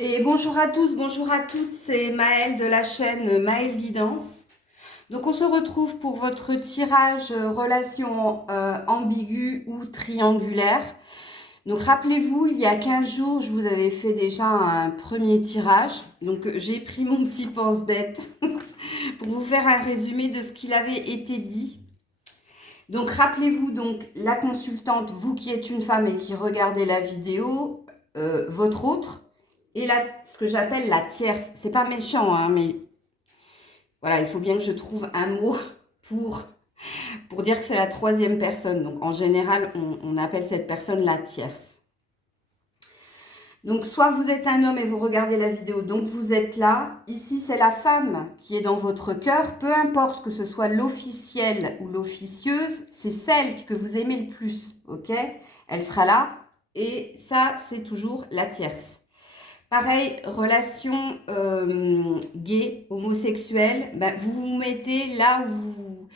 Et bonjour à tous, bonjour à toutes, c'est Maëlle de la chaîne Maëlle Guidance. Donc on se retrouve pour votre tirage relation ambiguë ou triangulaire. Donc rappelez-vous, il y a 15 jours, je vous avais fait déjà un premier tirage. Donc j'ai pris mon petit pense-bête pour vous faire un résumé de ce qu'il avait été dit. Donc rappelez-vous donc la consultante, vous qui êtes une femme et qui regardez la vidéo, votre autre, et ce que j'appelle la tierce. C'est pas méchant, hein, mais voilà, il faut bien que je trouve un mot pour, pour dire que c'est la troisième personne. Donc en général, on appelle cette personne la tierce. Donc soit vous êtes un homme et vous regardez la vidéo, donc vous êtes là. Ici, c'est la femme qui est dans votre cœur. Peu importe que ce soit l'officielle ou l'officieuse, c'est celle que vous aimez le plus, ok? Elle sera là et ça, c'est toujours la tierce. Pareil, relation gay, homosexuelle, ben, vous vous mettez là où vous...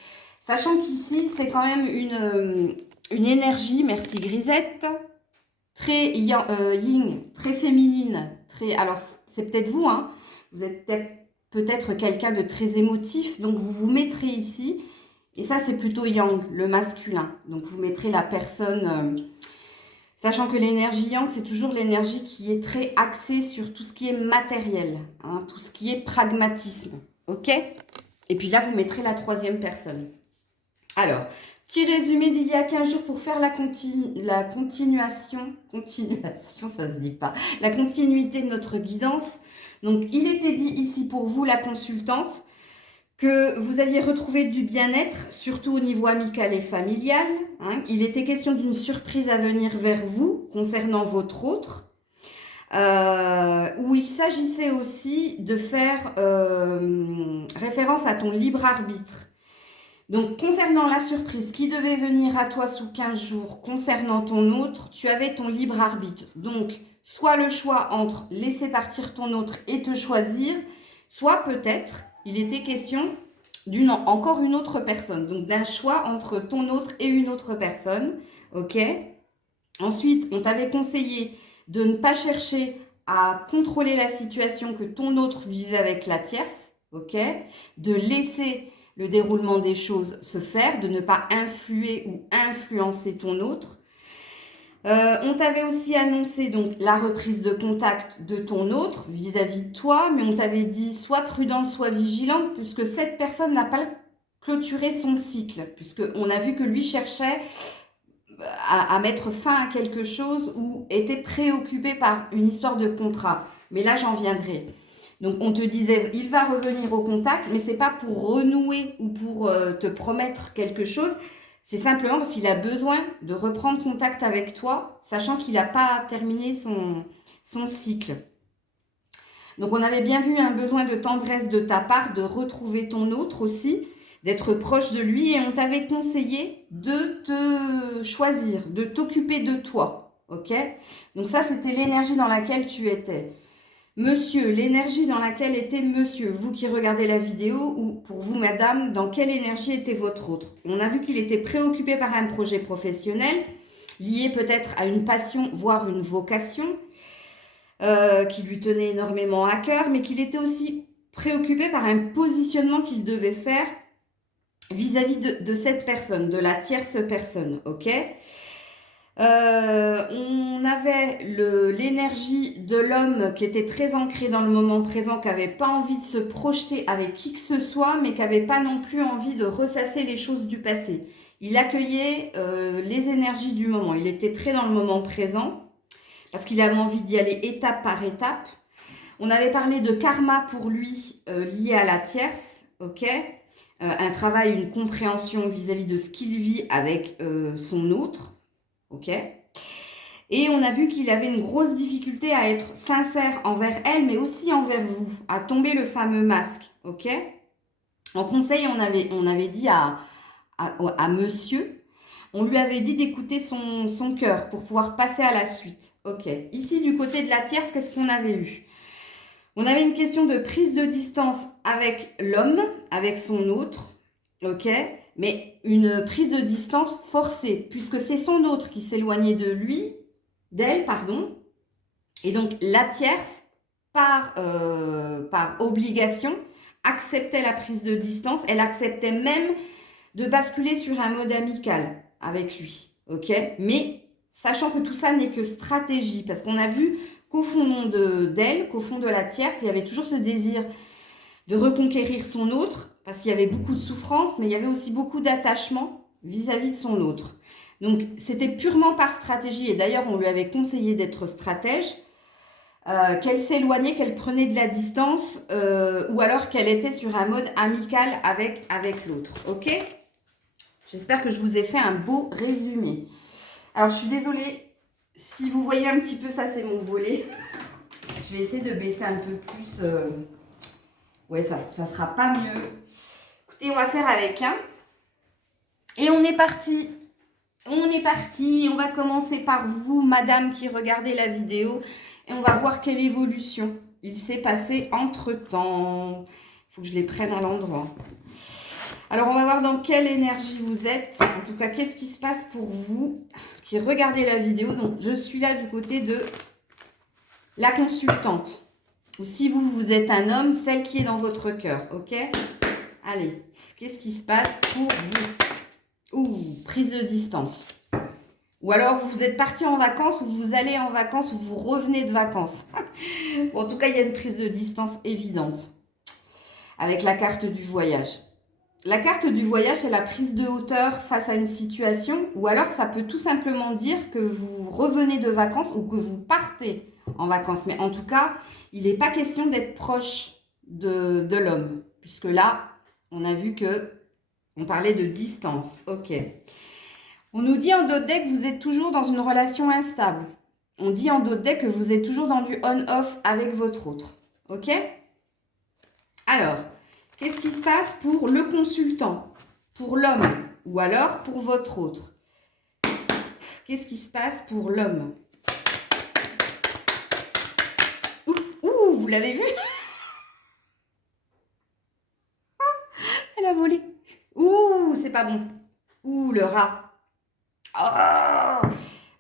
Sachant qu'ici, c'est quand même une énergie, merci Grisette, très yin, très féminine. Alors, c'est peut-être vous, hein, vous êtes peut-être quelqu'un de très émotif, donc vous vous mettrez ici. Et ça, c'est plutôt yang, le masculin. Donc, vous mettrez la personne... Sachant que l'énergie yang, c'est toujours l'énergie qui est très axée sur tout ce qui est matériel, hein, tout ce qui est pragmatisme. Ok? Et puis là, vous mettrez la troisième personne. Alors, petit résumé d'il y a 15 jours pour faire la continuation, ça se dit pas, la continuité de notre guidance. Donc, il était dit ici pour vous, la consultante, que vous aviez retrouvé du bien-être, surtout au niveau amical et familial. Hein. Il était question d'une surprise à venir vers vous concernant votre autre, où il s'agissait aussi de faire référence à ton libre arbitre. Donc, concernant la surprise qui devait venir à toi sous 15 jours, concernant ton autre, tu avais ton libre arbitre. Donc, soit le choix entre laisser partir ton autre et te choisir, soit peut-être, il était question encore une autre personne. Donc, d'un choix entre ton autre et une autre personne. OK? Ensuite, on t'avait conseillé de ne pas chercher à contrôler la situation que ton autre vivait avec la tierce. OK? De laisser le déroulement des choses se faire, de ne pas influer ou influencer ton autre. On t'avait aussi annoncé donc la reprise de contact de ton autre vis-à-vis de toi, mais on t'avait dit sois prudente, sois vigilante, puisque cette personne n'a pas clôturé son cycle, puisqu'on a vu que lui cherchait à mettre fin à quelque chose ou était préoccupé par une histoire de contrat. Mais là, j'en viendrai. Donc, on te disait, il va revenir au contact, mais c'est pas pour renouer ou pour te promettre quelque chose. C'est simplement parce qu'il a besoin de reprendre contact avec toi, sachant qu'il n'a pas terminé son cycle. Donc, on avait bien vu un besoin de tendresse de ta part, de retrouver ton autre aussi, d'être proche de lui, et on t'avait conseillé de te choisir, de t'occuper de toi. Ok? Donc ça, c'était l'énergie dans laquelle tu étais. Monsieur, l'énergie dans laquelle était monsieur, vous qui regardez la vidéo, ou pour vous, madame, dans quelle énergie était votre autre? On a vu qu'il était préoccupé par un projet professionnel, lié peut-être à une passion, voire une vocation, qui lui tenait énormément à cœur, mais qu'il était aussi préoccupé par un positionnement qu'il devait faire vis-à-vis de cette personne, de la tierce personne, ok? On avait l'énergie de l'homme qui était très ancré dans le moment présent, qui n'avait pas envie de se projeter avec qui que ce soit, mais qui n'avait pas non plus envie de ressasser les choses du passé. Il accueillait les énergies du moment. Il était très dans le moment présent, parce qu'il avait envie d'y aller étape par étape. On avait parlé de karma pour lui, lié à la tierce, ok? Un travail, une compréhension vis-à-vis de ce qu'il vit avec son autre. Ok? Et on a vu qu'il avait une grosse difficulté à être sincère envers elle, mais aussi envers vous, à tomber le fameux masque. Ok? En conseil, on avait dit à monsieur, on lui avait dit d'écouter son cœur pour pouvoir passer à la suite. Ok? Ici, du côté de la tierce, qu'est-ce qu'on avait eu? On avait une question de prise de distance avec l'homme, avec son autre. Ok? Mais une prise de distance forcée, puisque c'est son autre qui s'éloignait d'elle, pardon. Et donc, la tierce par obligation, acceptait la prise de distance. Elle acceptait même de basculer sur un mode amical avec lui. Ok? Mais sachant que tout ça n'est que stratégie, parce qu'on a vu qu'au fond d'elle, qu'au fond de la tierce, il y avait toujours ce désir de reconquérir son autre, parce qu'il y avait beaucoup de souffrance, mais il y avait aussi beaucoup d'attachement vis-à-vis de son autre. Donc, c'était purement par stratégie. Et d'ailleurs, on lui avait conseillé d'être stratège, qu'elle s'éloignait, qu'elle prenait de la distance, ou alors qu'elle était sur un mode amical avec l'autre. Ok? J'espère que je vous ai fait un beau résumé. Alors, je suis désolée, si vous voyez un petit peu, ça c'est mon volet. Je vais essayer de baisser un peu plus. Ouais, ça sera pas mieux. Écoutez, on va faire avec, hein. Et on est parti. On est parti. On va commencer par vous, madame, qui regardez la vidéo. Et on va voir quelle évolution il s'est passé entre-temps. Il faut que je les prenne à l'endroit. Alors, on va voir dans quelle énergie vous êtes. En tout cas, qu'est-ce qui se passe pour vous qui regardez la vidéo. Donc, je suis là du côté de la consultante. Ou si vous êtes un homme, celle qui est dans votre cœur. Ok? Allez, qu'est-ce qui se passe pour vous? Ouh, prise de distance. Ou alors, vous êtes parti en vacances, ou vous allez en vacances, ou vous revenez de vacances. Bon, en tout cas, il y a une prise de distance évidente. Avec la carte du voyage. La carte du voyage, c'est la prise de hauteur face à une situation. Ou alors, ça peut tout simplement dire que vous revenez de vacances ou que vous partez en vacances. Mais en tout cas, il n'est pas question d'être proche de l'homme. Puisque là, on a vu que on parlait de distance. Ok. On nous dit en d'autres decks que vous êtes toujours dans une relation instable. On dit en d'autres decks que vous êtes toujours dans du on-off avec votre autre. Ok? Alors, qu'est-ce qui se passe pour le consultant? Pour l'homme? Ou alors pour votre autre? Qu'est-ce qui se passe pour l'homme? Ouh, vous l'avez vu? Elle a volé. Ouh, c'est pas bon. Ouh, le rat. Oh,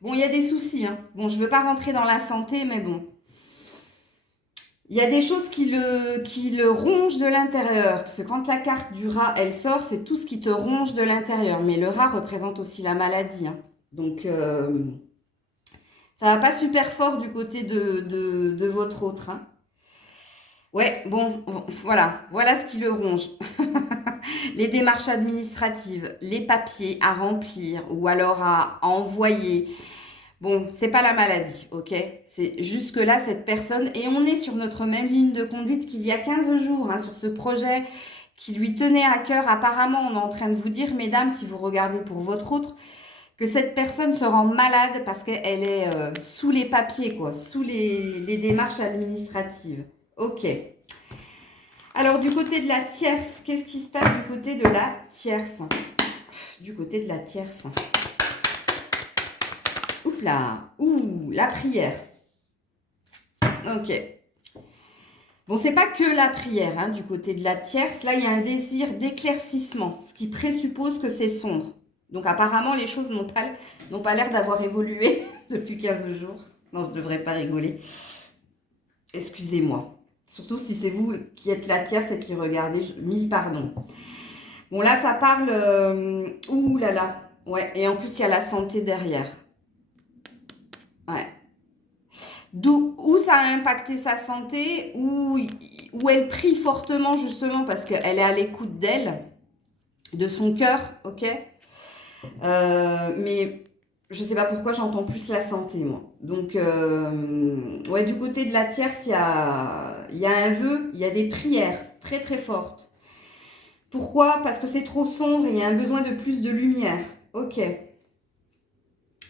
bon, il y a des soucis. Hein. Bon, je ne veux pas rentrer dans la santé, mais bon. Il y a des choses qui le rongent de l'intérieur. Parce que quand la carte du rat, elle sort, c'est tout ce qui te ronge de l'intérieur. Mais le rat représente aussi la maladie. Hein. Donc, ça va pas super fort du côté de votre autre. Hein. Ouais, bon, voilà ce qui le ronge. Les démarches administratives, les papiers à remplir ou alors à envoyer. Bon, c'est pas la maladie, ok? C'est jusque-là, cette personne, et on est sur notre même ligne de conduite qu'il y a 15 jours, hein, sur ce projet qui lui tenait à cœur. Apparemment, on est en train de vous dire, mesdames, si vous regardez pour votre autre, que cette personne se rend malade parce qu'elle est sous les papiers, quoi, sous les démarches administratives. Ok. Alors, du côté de la tierce, qu'est-ce qui se passe du côté de la tierce? Du côté de la tierce. Oups là. Ouh, la prière. Ok. Bon, c'est pas que la prière, hein, du côté de la tierce. Là, il y a un désir d'éclaircissement, ce qui présuppose que c'est sombre. Donc, apparemment, les choses n'ont pas l'air d'avoir évolué depuis 15 jours. Non, je ne devrais pas rigoler. Excusez-moi. Surtout si c'est vous qui êtes la tierce et qui regardez, mille pardons. Bon, là, ça parle... ouh là là. Ouais, et en plus, il y a la santé derrière. Ouais. Où ça a impacté sa santé, où elle prie fortement, justement, parce qu'elle est à l'écoute d'elle, de son cœur, ok? Mais... je ne sais pas pourquoi j'entends plus la santé, moi. Donc, ouais, du côté de la tierce, il y a un vœu, il y a des prières très, très fortes. Pourquoi? Parce que c'est trop sombre et il y a un besoin de plus de lumière. Ok.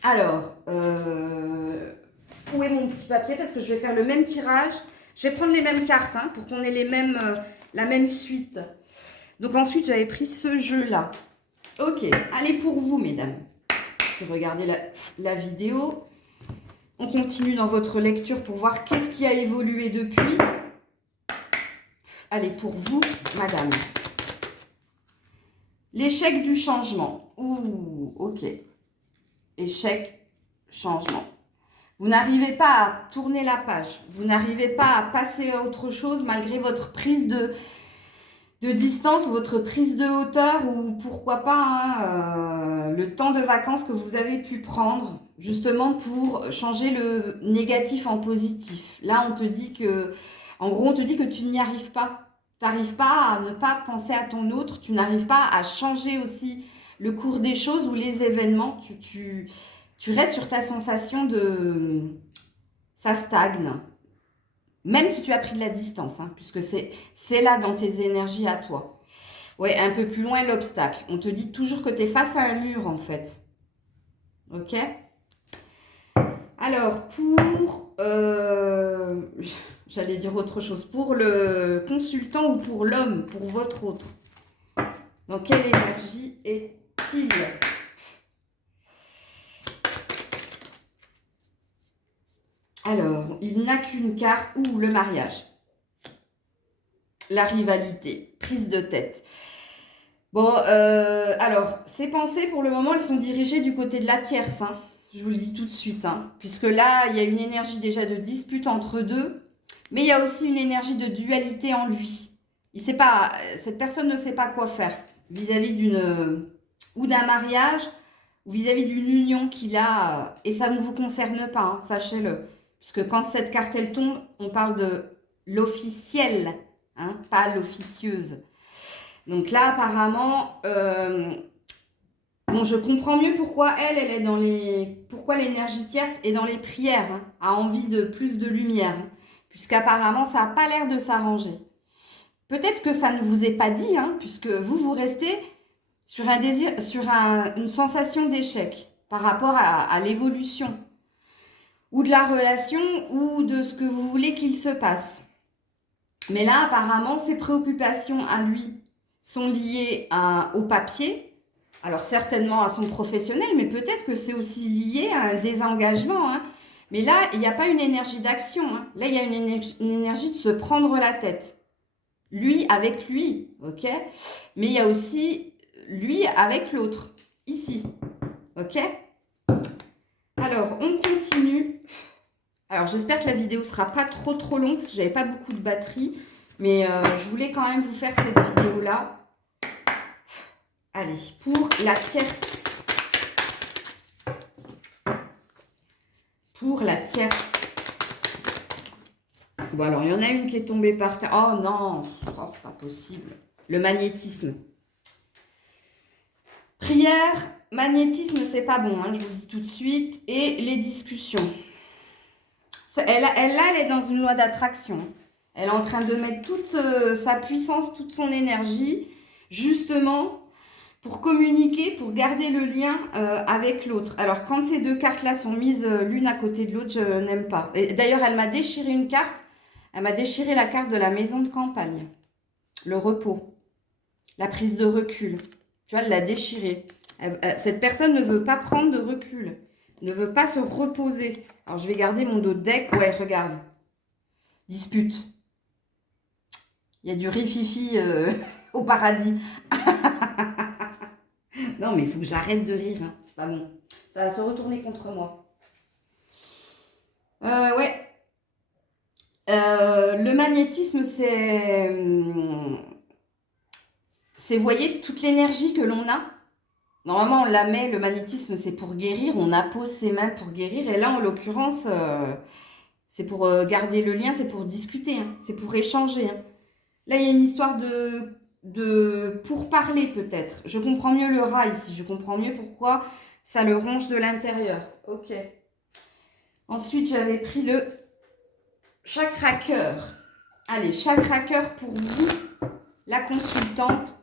Alors, où est mon petit papier? Parce que je vais faire le même tirage. Je vais prendre les mêmes cartes, hein, pour qu'on ait la même suite. Donc, ensuite, j'avais pris ce jeu-là. Ok. Allez, pour vous, mesdames. Regardez la vidéo. On continue dans votre lecture pour voir qu'est-ce qui a évolué depuis. Allez, pour vous, madame. L'échec du changement. Ouh, ok. Échec, changement. Vous n'arrivez pas à tourner la page. Vous n'arrivez pas à passer à autre chose malgré votre prise de distance, votre prise de hauteur ou pourquoi pas le temps de vacances que vous avez pu prendre justement pour changer le négatif en positif. Là, on te dit que, en gros, on te dit que tu n'y arrives pas. Tu n'arrives pas à ne pas penser à ton autre, tu n'arrives pas à changer aussi le cours des choses ou les événements. Tu restes sur ta sensation de... ça stagne. Même si tu as pris de la distance, hein, puisque c'est là dans tes énergies à toi. Ouais, un peu plus loin l'obstacle. On te dit toujours que tu es face à un mur, en fait. Ok? Alors, pour... j'allais dire autre chose. Pour le consultant ou pour l'homme, pour votre autre. Dans quelle énergie est-il? Alors, il n'a qu'une carte, ou le mariage, la rivalité, prise de tête. Bon, alors, ces pensées, pour le moment, elles sont dirigées du côté de la tierce, hein. Je vous le dis tout de suite, hein, puisque là, il y a une énergie déjà de dispute entre deux, mais il y a aussi une énergie de dualité en lui. Cette personne ne sait pas quoi faire vis-à-vis ou d'un mariage, ou vis-à-vis d'une union qu'il a, et ça ne vous concerne pas, hein, sachez-le. Puisque quand cette carte, elle tombe, on parle de l'officiel, hein, pas l'officieuse. Donc là, apparemment, bon, je comprends mieux pourquoi elle est dans les... Pourquoi l'énergie tierce est dans les prières, hein, a envie de plus de lumière. Hein, puisqu'apparemment, ça n'a pas l'air de s'arranger. Peut-être que ça ne vous est pas dit, hein, puisque vous restez sur un désir, sur une sensation d'échec par rapport à l'évolution. Ou de la relation, ou de ce que vous voulez qu'il se passe. Mais là, apparemment, ses préoccupations à lui sont liées au papier, alors certainement à son professionnel, mais peut-être que c'est aussi lié à un désengagement. Hein. Mais là, il n'y a pas une énergie d'action. Hein. Là, il y a une énergie de se prendre la tête. Lui avec lui, ok? Mais il y a aussi lui avec l'autre, ici, ok? Alors, on continue. Alors, j'espère que la vidéo sera pas trop longue parce que j'avais pas beaucoup de batterie. Mais je voulais quand même vous faire cette vidéo-là. Allez, pour la tierce. Pour la tierce. Bon, alors, il y en a une qui est tombée par terre. Oh non, oh, c'est pas possible. Le magnétisme. Prière, magnétisme, c'est pas bon, hein, je vous le dis tout de suite. Et les discussions. Elle est dans une loi d'attraction. Elle est en train de mettre toute sa puissance, toute son énergie, justement, pour communiquer, pour garder le lien avec l'autre. Alors, quand ces deux cartes-là sont mises l'une à côté de l'autre, je n'aime pas. D'ailleurs, elle m'a déchiré une carte. Elle m'a déchiré la carte de la maison de campagne. Le repos. La prise de recul. Tu vois, elle l'a déchirée. Cette personne ne veut pas prendre de recul. Ne veut pas se reposer. Alors, je vais garder mon dos de deck. Ouais, regarde. Dispute. Il y a du rififi au paradis. Non, mais il faut que j'arrête de rire. Hein. C'est pas bon. Ça va se retourner contre moi. Ouais. Le magnétisme, c'est, vous voyez, toute l'énergie que l'on a. Normalement, on la met, le magnétisme, c'est pour guérir. On appose ses mains pour guérir. Et là, en l'occurrence, c'est pour garder le lien, c'est pour discuter. Hein. C'est pour échanger. Hein. Là, il y a une histoire de pourparler peut-être. Je comprends mieux le rat ici. Je comprends mieux pourquoi ça le ronge de l'intérieur. Ok. Ensuite, j'avais pris le chakra cœur. Allez, chakra cœur pour vous, la consultante.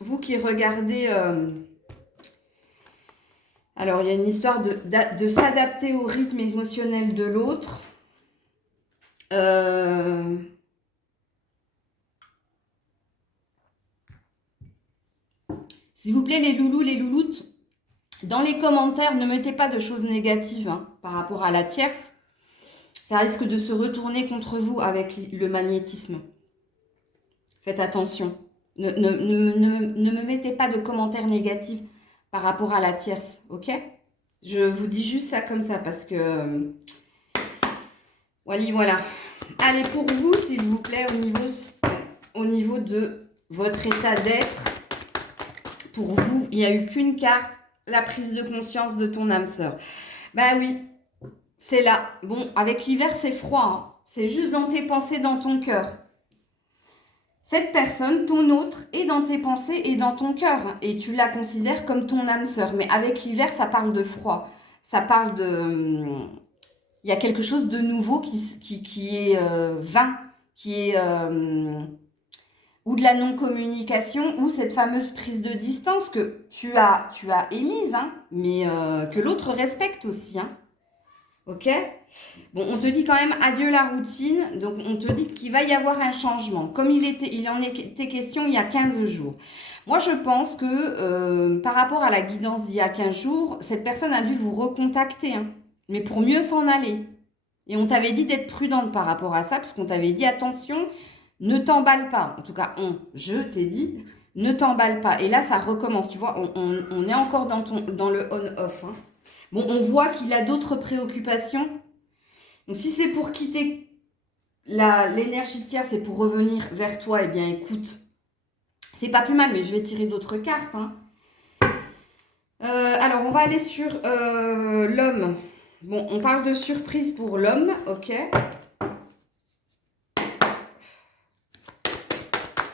Vous qui regardez... Alors, il y a une histoire de s'adapter au rythme émotionnel de l'autre. S'il vous plaît, les loulous, les louloutes, dans les commentaires, ne mettez pas de choses négatives hein, par rapport à la tierce. Ça risque de se retourner contre vous avec le magnétisme. Faites attention. Ne me mettez pas de commentaires négatifs par rapport à la tierce, ok? Je vous dis juste ça comme ça parce que... voilà. Allez, pour vous, s'il vous plaît, au niveau de votre état d'être, pour vous, il n'y a eu qu'une carte, la prise de conscience de ton âme sœur. Bah oui, c'est là. Bon, avec l'hiver, c'est froid. Hein. C'est juste dans tes pensées, dans ton cœur. Cette personne, ton autre, est dans tes pensées et dans ton cœur. Hein, et tu la considères comme ton âme sœur. Mais avec l'hiver, ça parle de froid. Ça parle de... Il y a quelque chose de nouveau qui est vain, qui est... ou de la non-communication, ou cette fameuse prise de distance que tu as émise, hein, mais que l'autre respecte aussi. Hein. Ok? Bon, on te dit quand même adieu la routine, donc on te dit qu'il va y avoir un changement, comme il en était question il y a 15 jours. Moi, je pense que par rapport à la guidance d'il y a 15 jours, cette personne a dû vous recontacter, hein, mais pour mieux s'en aller. Et on t'avait dit d'être prudente par rapport à ça, parce qu'on t'avait dit attention, ne t'emballe pas. En tout cas, je t'ai dit, ne t'emballe pas. Et là, ça recommence, tu vois, on est encore dans le on-off. Hein. Bon, on voit qu'il a d'autres préoccupations. Donc, si c'est pour quitter l'énergie tierce et pour revenir vers toi, eh bien, écoute, c'est pas plus mal, mais je vais tirer d'autres cartes. Hein. Alors, on va aller sur l'homme. Bon, on parle de surprise pour l'homme, ok.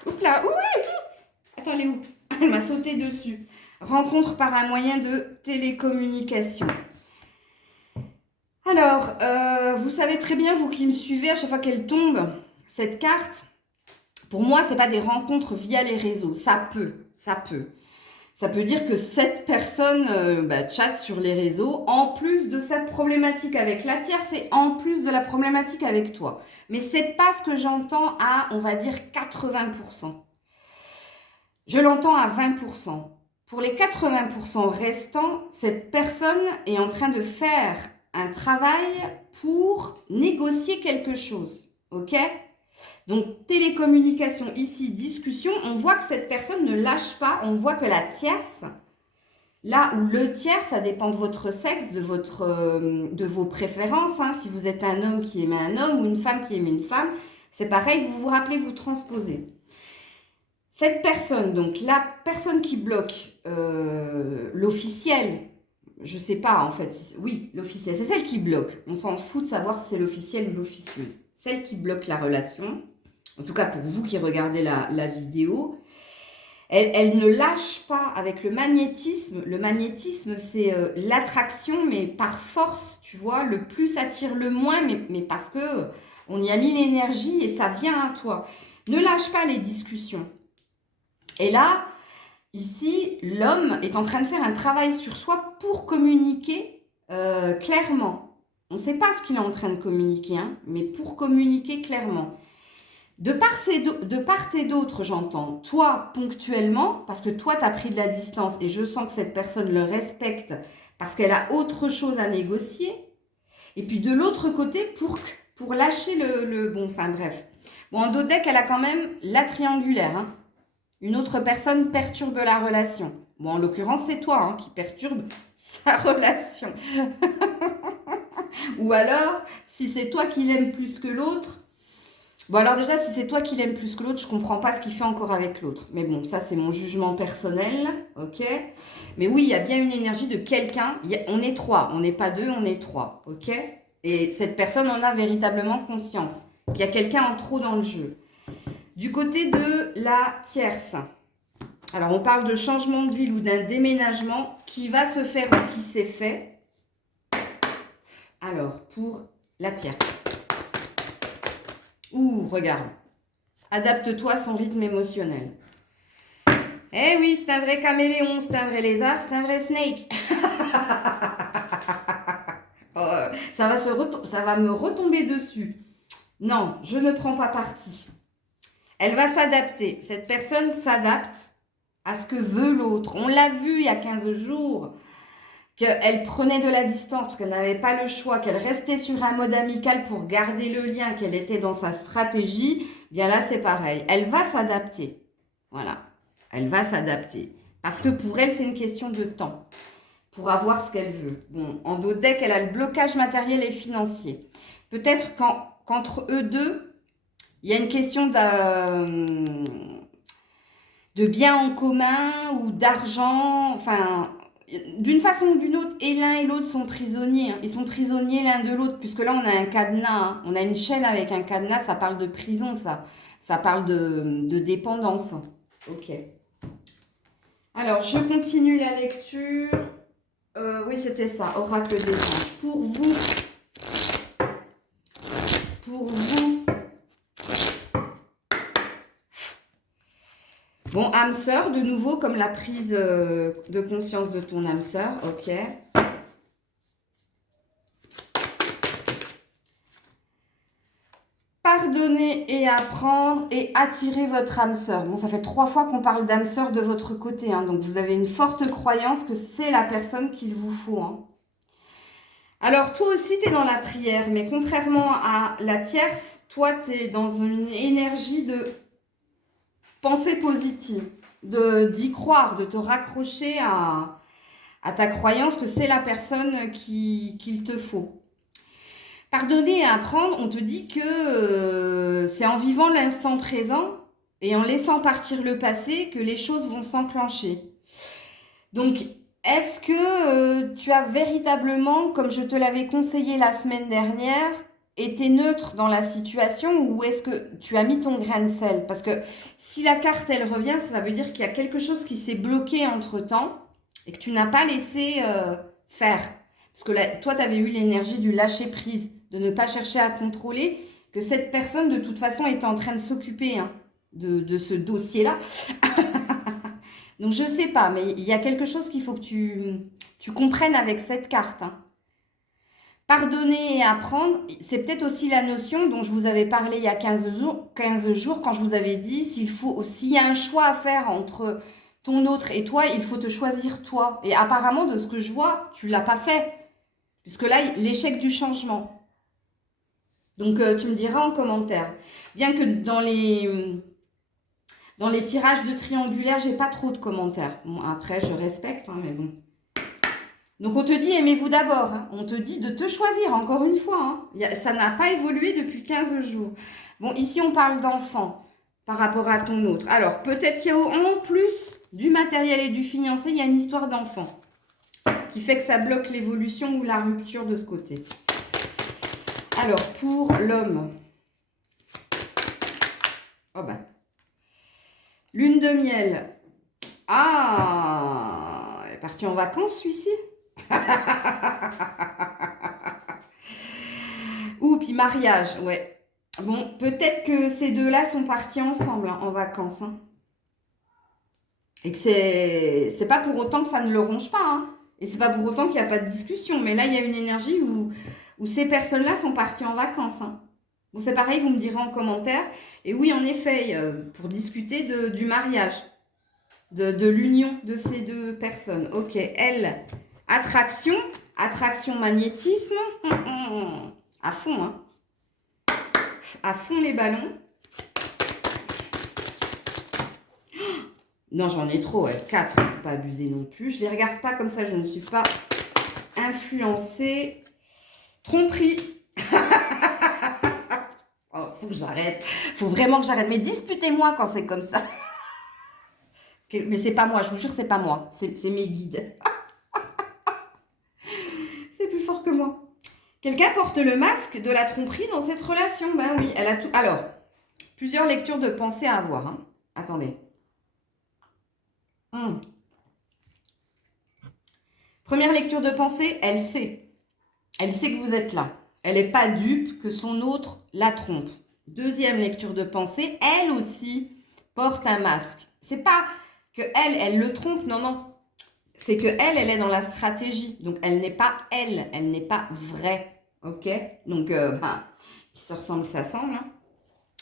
Oups là, oui. Attends, elle est où? Elle m'a sauté dessus. Rencontre par un moyen de télécommunication. Alors, vous savez très bien, vous qui me suivez, à chaque fois qu'elle tombe, cette carte, pour moi, ce n'est pas des rencontres via les réseaux. Ça peut. Ça peut dire que cette personne chatte sur les réseaux, en plus de cette problématique avec la tierce et en plus de la problématique avec toi. Mais ce n'est pas ce que j'entends à, on va dire, 80%. Je l'entends à 20%. Pour les 80% restants, cette personne est en train de faire un travail pour négocier quelque chose. Ok ? Donc, télécommunication ici, discussion, on voit que cette personne ne lâche pas, on voit que la tierce, là où le tiers, ça dépend de votre sexe, de vos préférences. Hein. Si vous êtes un homme qui aimait un homme ou une femme qui aimait une femme, c'est pareil, vous vous rappelez, vous transposez. Cette personne, donc la personne qui bloque l'officiel, je ne sais pas en fait, oui, l'officiel, c'est celle qui bloque. On s'en fout de savoir si c'est l'officiel ou l'officieuse. Celle qui bloque la relation, en tout cas pour vous qui regardez la vidéo, elle ne lâche pas avec le magnétisme. Le magnétisme, c'est l'attraction, mais par force, tu vois, le plus attire le moins, mais parce que on y a mis l'énergie et ça vient à toi. Ne lâche pas les discussions. Et là, ici, l'homme est en train de faire un travail sur soi pour communiquer clairement. On ne sait pas ce qu'il est en train de communiquer, hein, mais pour communiquer clairement. De part et d'autre, j'entends. Toi, ponctuellement, parce que toi, tu as pris de la distance et je sens que cette personne le respecte parce qu'elle a autre chose à négocier. Et puis de l'autre côté, pour lâcher bon, enfin bref. Bon, en dos de deck, elle a quand même la triangulaire, hein. Une autre personne perturbe la relation. Bon, en l'occurrence, c'est toi hein, qui perturbe sa relation. Ou alors, si c'est toi qui l'aime plus que l'autre... Bon, alors déjà, si c'est toi qui l'aime plus que l'autre, je ne comprends pas ce qu'il fait encore avec l'autre. Mais bon, ça, c'est mon jugement personnel, ok? Mais oui, il y a bien une énergie de quelqu'un. On est trois, on n'est pas deux, on est trois, ok? Et cette personne en a véritablement conscience qu'il y a quelqu'un en trop dans le jeu. Du côté de la tierce, alors on parle de changement de ville ou d'un déménagement qui va se faire ou qui s'est fait. Alors, pour la tierce. Ouh, regarde. Adapte-toi à son rythme émotionnel. Eh oui, c'est un vrai caméléon, c'est un vrai lézard, c'est un vrai snake. Ça va me retomber dessus. Non, je ne prends pas parti. Elle va s'adapter. Cette personne s'adapte à ce que veut l'autre. On l'a vu il y a 15 jours, qu'elle prenait de la distance parce qu'elle n'avait pas le choix, qu'elle restait sur un mode amical pour garder le lien, qu'elle était dans sa stratégie. Bien là, c'est pareil. Elle va s'adapter. Voilà. Elle va s'adapter. Parce que pour elle, c'est une question de temps. pour avoir ce qu'elle veut. Bon, en dos de deck, elle a le blocage matériel et financier. Peut-être qu'entre eux deux, il y a une question de biens en commun ou d'argent, enfin, d'une façon ou d'une autre, et l'un et l'autre sont prisonniers. Ils sont prisonniers l'un de l'autre, puisque là, on a un cadenas, hein. On a une chaîne avec un cadenas, ça parle de prison, ça. Ça parle de dépendance. Ok. Alors, je continue la lecture. Oui, c'était ça, oracle des anges. Pour vous, bon, âme sœur, de nouveau, comme la prise de conscience de ton âme sœur. Ok. Pardonner et apprendre et attirer votre âme sœur. Bon, ça fait 3 fois qu'on parle d'âme sœur de votre côté, hein, donc vous avez une forte croyance que c'est la personne qu'il vous faut. Hein. Alors, toi aussi, tu es dans la prière, mais contrairement à la tierce, toi, tu es dans une énergie de pensée positive, d'y croire, de te raccrocher à ta croyance que c'est la personne qu'il te faut. Pardonner et apprendre, on te dit que c'est en vivant l'instant présent et en laissant partir le passé que les choses vont s'enclencher. Donc, est-ce que tu as véritablement, comme je te l'avais conseillé la semaine dernière, été neutre dans la situation ou est-ce que tu as mis ton grain de sel? Parce que si la carte, elle revient, ça veut dire qu'il y a quelque chose qui s'est bloqué entre-temps et que tu n'as pas laissé faire. Parce que là, toi, tu avais eu l'énergie du lâcher-prise, de ne pas chercher à contrôler, que cette personne, de toute façon, est en train de s'occuper hein, de ce dossier-là. Donc, je ne sais pas, mais il y a quelque chose qu'il faut que tu comprennes avec cette carte. Hein. Pardonner et apprendre, c'est peut-être aussi la notion dont je vous avais parlé il y a 15 jours quand je vous avais dit s'il y a un choix à faire entre ton autre et toi, il faut te choisir toi. Et apparemment, de ce que je vois, tu ne l'as pas fait. Puisque là, l'échec du changement. Donc, tu me diras en commentaire. Bien que dans les tirages de triangulaire, j'ai pas trop de commentaires. Bon, après, je respecte, hein, mais bon. Donc, on te dit, aimez-vous d'abord. Hein. On te dit de te choisir, encore une fois. Hein. Ça n'a pas évolué depuis 15 jours. Bon, ici, on parle d'enfant par rapport à ton autre. Alors, peut-être qu'il y a en plus du matériel et du financier, il y a une histoire d'enfant qui fait que ça bloque l'évolution ou la rupture de ce côté. Alors, pour l'homme. Oh ben. Lune de miel. Ah, il est parti en vacances, celui-ci. Ouh, puis mariage, ouais. Bon, peut-être que ces deux-là sont partis ensemble hein, en vacances. Hein. Et que c'est pas pour autant que ça ne le ronge pas. Hein. Et c'est pas pour autant qu'il n'y a pas de discussion. Mais là, il y a une énergie où ces personnes-là sont parties en vacances. Hein. Bon, c'est pareil, vous me direz en commentaire. Et oui, en effet, pour discuter du mariage, de l'union de ces deux personnes. Ok, elle, attraction, magnétisme, à fond, hein. À fond les ballons. Non, j'en ai trop, 4, il ne faut pas abuser non plus. Je ne les regarde pas comme ça, je ne suis pas influencée. Tromperie. Oh, faut que j'arrête. Faut vraiment que j'arrête. Mais disputez-moi quand c'est comme ça. Mais c'est pas moi, je vous jure, c'est pas moi. C'est mes guides. C'est plus fort que moi. Quelqu'un porte le masque de la tromperie dans cette relation. Ben oui, elle a tout. Alors, plusieurs lectures de pensée à avoir. Hein. Attendez. Première lecture de pensée, elle sait. Elle sait que vous êtes là. Elle n'est pas dupe que son autre la trompe. Deuxième lecture de pensée, elle aussi porte un masque. C'est pas que elle le trompe, non, non. C'est que elle est dans la stratégie. Donc, elle n'est pas elle n'est pas vraie. Ok? Donc, qui se ressemble, ça semble. Hein.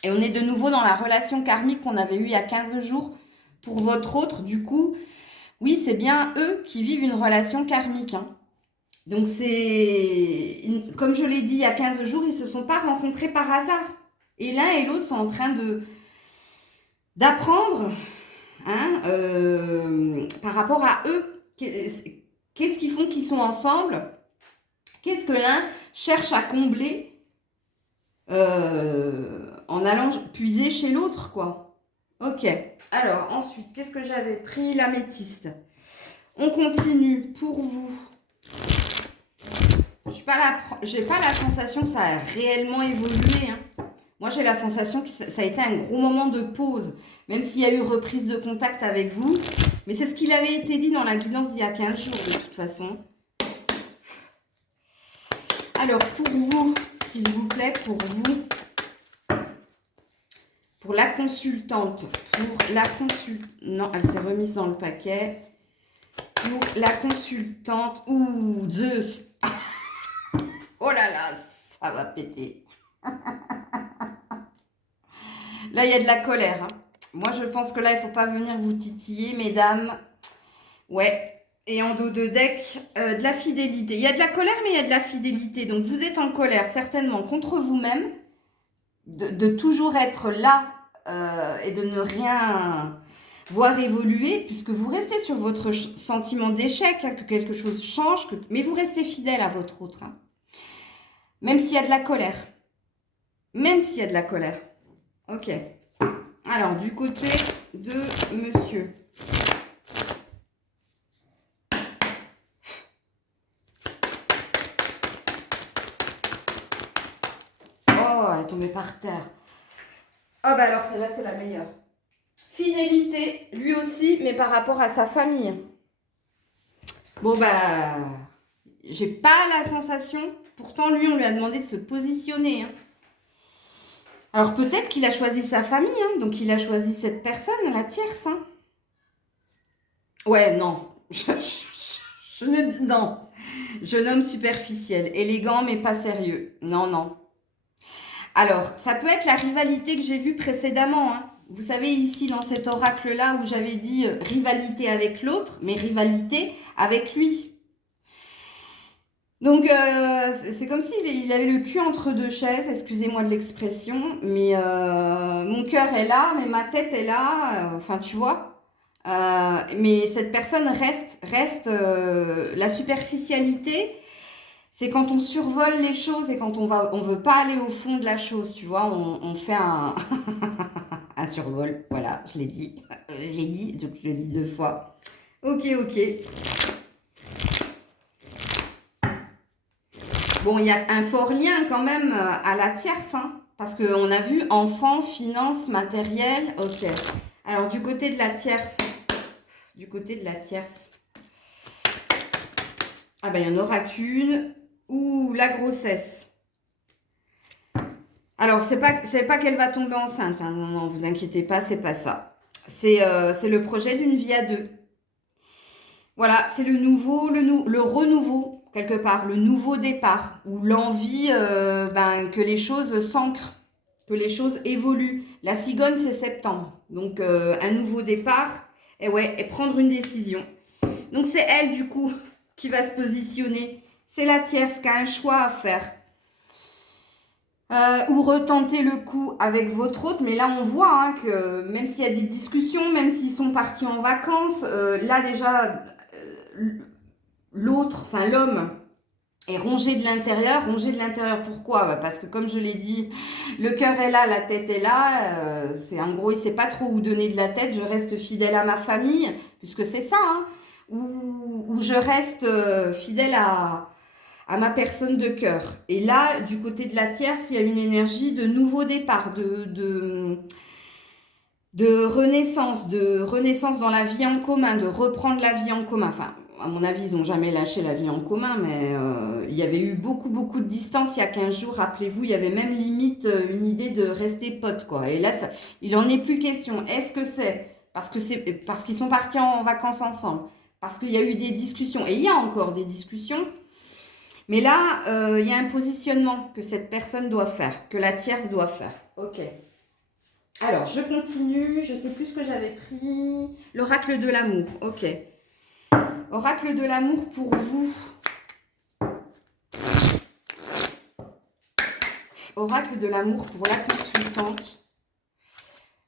Et on est de nouveau dans la relation karmique qu'on avait eue il y a 15 jours. Pour votre autre, du coup, oui, c'est bien eux qui vivent une relation karmique. Hein. Donc, comme je l'ai dit il y a 15 jours, ils ne se sont pas rencontrés par hasard. Et l'un et l'autre sont en train d'apprendre hein, par rapport à eux. Qu'est-ce qu'ils font qu'ils sont ensemble? Qu'est-ce que l'un cherche à combler en allant puiser chez l'autre, quoi. Ok. Alors, ensuite, qu'est-ce que j'avais pris? L'améthyste. On continue pour vous. J'ai pas la sensation que ça a réellement évolué. Hein. Moi, j'ai la sensation que ça a été un gros moment de pause, même s'il y a eu reprise de contact avec vous. Mais c'est ce qu'il avait été dit dans la guidance d'il y a 15 jours, de toute façon. Alors, pour vous, s'il vous plaît, pour la consultante, non, elle s'est remise dans le paquet. Pour la consultante, ouh, Zeus. Oh là là, ça va péter. Là, il y a de la colère. Hein. Moi, je pense que là, il ne faut pas venir vous titiller, mesdames. Ouais. Et en dos de deck, de la fidélité. Il y a de la colère, mais il y a de la fidélité. Donc, vous êtes en colère, certainement, contre vous-même. De toujours être là et de ne rien voir évoluer, puisque vous restez sur votre sentiment d'échec, hein, que quelque chose change, mais vous restez fidèle à votre autre. Hein. Même s'il y a de la colère. Même s'il y a de la colère. Ok. Alors, du côté de monsieur. Oh, elle est tombée par terre. Oh, bah alors, celle-là, c'est la meilleure. Fidélité, lui aussi, mais par rapport à sa famille. Bon, bah, j'ai pas la sensation. Pourtant, lui, on lui a demandé de se positionner. Hein. Alors, peut-être qu'il a choisi sa famille. Hein, donc, il a choisi cette personne, la tierce. Hein. Ouais, non. Non. Jeune homme superficiel. Élégant, mais pas sérieux. Non, non. Alors, ça peut être la rivalité que j'ai vue précédemment. Hein. Vous savez, ici, dans cet oracle-là, où j'avais dit rivalité avec l'autre, mais rivalité avec lui. Donc, c'est comme s'il avait le cul entre deux chaises, excusez-moi de l'expression, mais mon cœur est là, mais ma tête est là, enfin, tu vois. Mais cette personne reste la superficialité, c'est quand on survole les choses et quand on veut pas aller au fond de la chose, tu vois, on fait un, un survol, voilà, je l'ai dit, donc je le dis 2 fois. Ok, ok. Bon, il y a un fort lien quand même à la tierce, hein, parce qu'on a vu enfant, finance, matériel, ok. Alors, du côté de la tierce, ah ben, il n'y en aura qu'une, ou la grossesse. Alors, c'est pas qu'elle va tomber enceinte, hein, non, vous inquiétez pas, c'est pas ça. C'est le projet d'une vie à 2. Voilà, c'est le renouveau. Quelque part, le nouveau départ, ou l'envie que les choses s'ancrent, que les choses évoluent. La cigogne, c'est septembre. Donc, un nouveau départ, et prendre une décision. Donc, c'est elle, du coup, qui va se positionner. C'est la tierce qui a un choix à faire. Ou retenter le coup avec votre autre. Mais là, on voit hein, que même s'il y a des discussions, même s'ils sont partis en vacances, là, déjà... l'autre, enfin l'homme, est rongé de l'intérieur. Rongé de l'intérieur, pourquoi? Parce que comme je l'ai dit, le cœur est là, la tête est là. C'est en gros, il ne sait pas trop où donner de la tête. Je reste fidèle à ma famille, puisque c'est ça. Hein, ou je reste fidèle à ma personne de cœur. Et là, du côté de la tierce, il y a une énergie de nouveau départ, de renaissance dans la vie en commun, de reprendre la vie en commun. Enfin, à mon avis, ils n'ont jamais lâché la vie en commun, mais il y avait eu beaucoup de distance il y a 15 jours. Rappelez-vous, il y avait même limite une idée de rester potes, quoi. Et là, il n'en est plus question. Est-ce que c'est parce qu'ils sont partis en vacances ensemble? Parce qu'il y a eu des discussions, et il y a encore des discussions. Mais là, il y a un positionnement que cette personne doit faire, que la tierce doit faire. Ok. Alors, je continue. Je ne sais plus ce que j'avais pris. L'oracle de l'amour. Ok. Oracle de l'amour pour vous. Oracle de l'amour pour la consultante.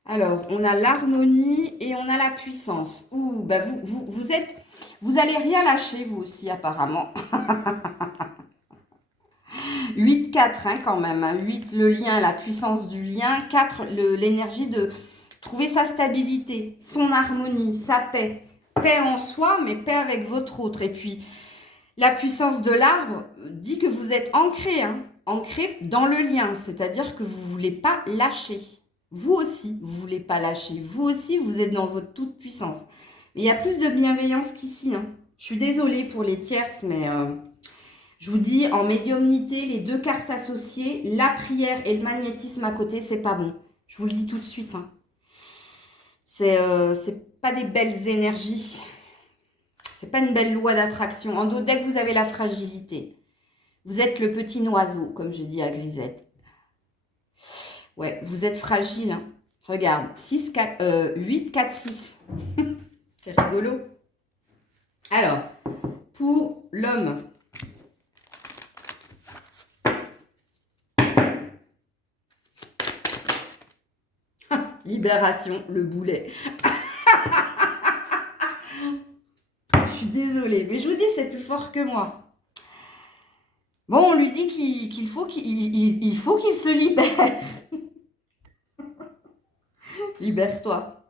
Alors, on a l'harmonie et on a la puissance. Ouh, bah vous êtes... Vous n'allez rien lâcher, vous aussi, apparemment. 8, 4, hein, quand même. 8, le lien, la puissance du lien. 4, l'énergie de trouver sa stabilité, son harmonie, sa paix. Paix en soi, mais paix avec votre autre. Et puis, la puissance de l'arbre dit que vous êtes ancré, hein, ancré dans le lien. C'est-à-dire que vous ne voulez pas lâcher. Vous aussi, vous ne voulez pas lâcher. Vous aussi, vous êtes dans votre toute puissance. Mais il y a plus de bienveillance qu'ici. Hein. Je suis désolée pour les tierces, mais je vous dis, en médiumnité, les 2 cartes associées, la prière et le magnétisme à côté, c'est pas bon. Je vous le dis tout de suite. Hein. C'est pas des belles énergies. C'est pas une belle loi d'attraction. En dos deck, vous avez la fragilité. Vous êtes le petit oiseau, comme je dis à Grisette. Ouais, vous êtes fragile. Hein. Regarde, 6, 4, 8, 4, 6. C'est rigolo. Alors, pour l'homme. Libération, le boulet. Je suis désolée, mais je vous dis, c'est plus fort que moi. Bon, on lui dit qu'il faut qu'il se libère. Libère-toi.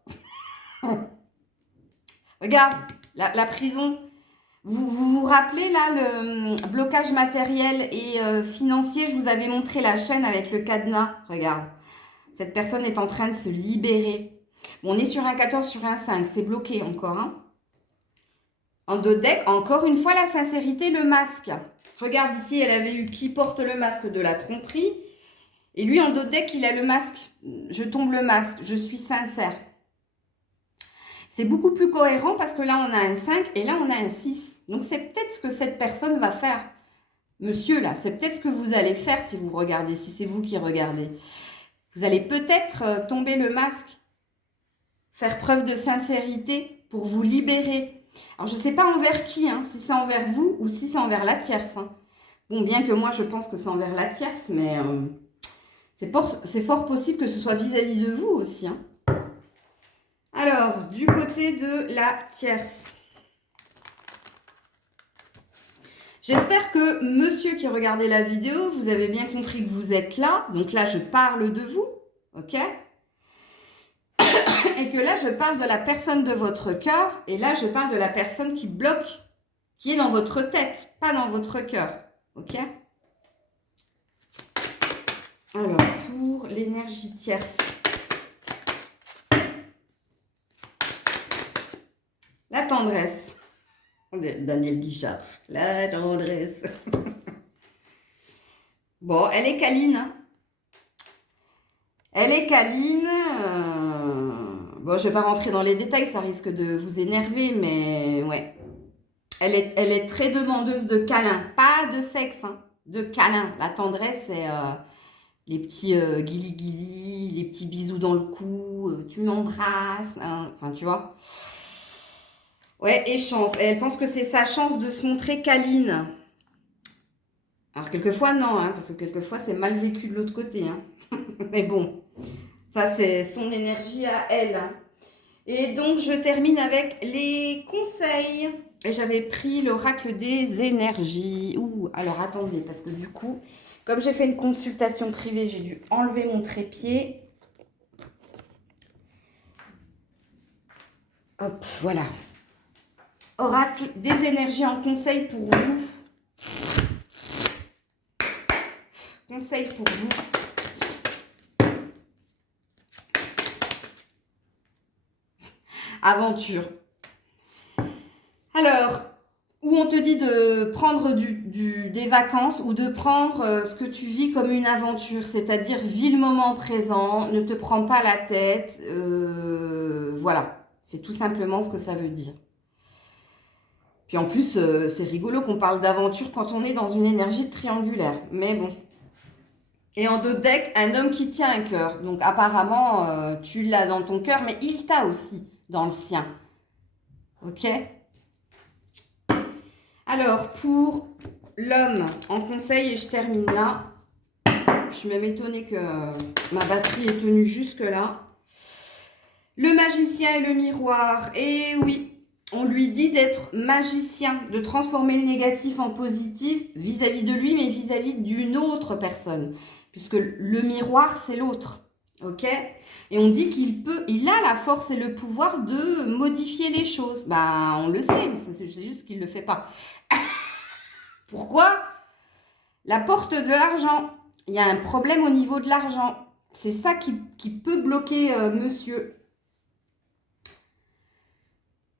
Regarde, la prison. Vous rappelez là le blocage matériel et financier? Je vous avais montré la chaîne avec le cadenas. Regarde, cette personne est en train de se libérer. Bon, on est sur un 14, sur un 5. C'est bloqué encore. Hein. En dos deck, encore une fois, la sincérité, le masque. Regarde ici, elle avait eu qui porte le masque de la tromperie. Et lui, en dos deck, il a le masque. Je tombe le masque. Je suis sincère. C'est beaucoup plus cohérent parce que là, on a un 5 et là, on a un 6. Donc, c'est peut-être ce que cette personne va faire. Monsieur, là, c'est peut-être ce que vous allez faire si vous regardez, si c'est vous qui regardez. Vous allez peut-être tomber le masque. Faire preuve de sincérité pour vous libérer. Alors, je ne sais pas envers qui, hein, si c'est envers vous ou si c'est envers la tierce. Hein. Bon, bien que moi, je pense que c'est envers la tierce, mais c'est fort possible que ce soit vis-à-vis de vous aussi. Hein. Alors, du côté de la tierce. J'espère que monsieur qui regardait la vidéo, vous avez bien compris que vous êtes là. Donc là, je parle de vous, ok? Et que là, je parle de la personne de votre cœur. Et là, je parle de la personne qui bloque, qui est dans votre tête, pas dans votre cœur. Ok? Alors, pour l'énergie tierce. La tendresse. Daniel Guichard. La tendresse. Bon, elle est câline. Hein. Elle est câline. Bon, je ne vais pas rentrer dans les détails, ça risque de vous énerver, mais ouais. Elle est très demandeuse de câlins. Pas de sexe, hein, de câlins. La tendresse, c'est les petits guili-guili, les petits bisous dans le cou, tu m'embrasses, hein, enfin, tu vois. Ouais, et chance. Et elle pense que c'est sa chance de se montrer câline. Alors, quelquefois, non, hein, parce que quelquefois, c'est mal vécu de l'autre côté. Hein. Mais bon, ça, c'est son énergie à elle. Hein. Et donc, je termine avec les conseils. Et j'avais pris l'oracle des énergies. Ouh, alors attendez, parce que du coup, comme j'ai fait une consultation privée, j'ai dû enlever mon trépied. Hop, voilà. Oracle des énergies en conseil pour vous. Conseil pour vous. Aventure. Alors, où on te dit de prendre des vacances ou de prendre ce que tu vis comme une aventure, c'est-à-dire vis le moment présent, ne te prends pas la tête, voilà, c'est tout simplement ce que ça veut dire. Puis en plus, c'est rigolo qu'on parle d'aventure quand on est dans une énergie triangulaire, mais bon. Et en dos de deck, un homme qui tient un cœur, donc apparemment, tu l'as dans ton cœur, mais il t'a aussi dans le sien, ok ? Alors, pour l'homme en conseil, et je termine là. Je suis même étonnée que ma batterie est tenue jusque là. Le magicien et le miroir. Et oui, on lui dit d'être magicien, de transformer le négatif en positif vis-à-vis de lui, mais vis-à-vis d'une autre personne. Puisque le miroir, c'est l'autre. Ok? Et on dit il a la force et le pouvoir de modifier les choses. Ben, on le sait, mais c'est juste qu'il ne le fait pas. Pourquoi? La porte de l'argent. Il y a un problème au niveau de l'argent. C'est ça qui peut bloquer monsieur.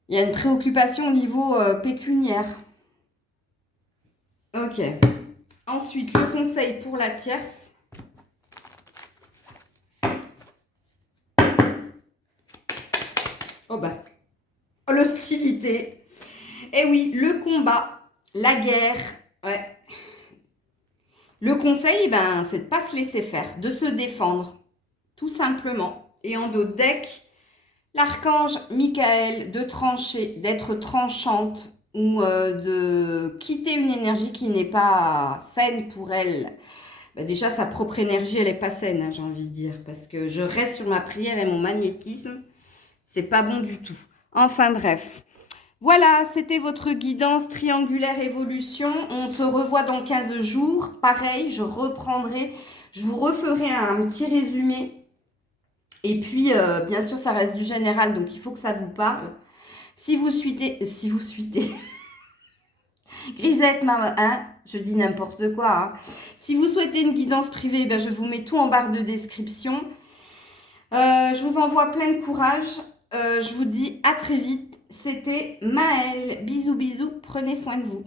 Il y a une préoccupation au niveau pécuniaire. Ok. Ensuite, le conseil pour la tierce. Oh bah, l'hostilité. Eh oui, le combat, la guerre. Ouais. Le conseil, ben, c'est de ne pas se laisser faire, de se défendre, tout simplement. Et en dos de deck, l'archange Michael, de trancher, d'être tranchante ou de quitter une énergie qui n'est pas saine pour elle. Ben déjà, sa propre énergie, elle n'est pas saine, hein, j'ai envie de dire. Parce que je reste sur ma prière et mon magnétisme. C'est pas bon du tout. Enfin bref. Voilà, c'était votre guidance triangulaire évolution. On se revoit dans 15 jours. Pareil, je vous referai un petit résumé. Et puis, bien sûr, ça reste du général, donc il faut que ça vous parle. Si vous suivez, Grisette, maman, hein, je dis n'importe quoi. Hein. Si vous souhaitez une guidance privée, ben, je vous mets tout en barre de description. Je vous envoie plein de courage. Je vous dis à très vite. C'était Maëlle. Bisous, bisous. Prenez soin de vous.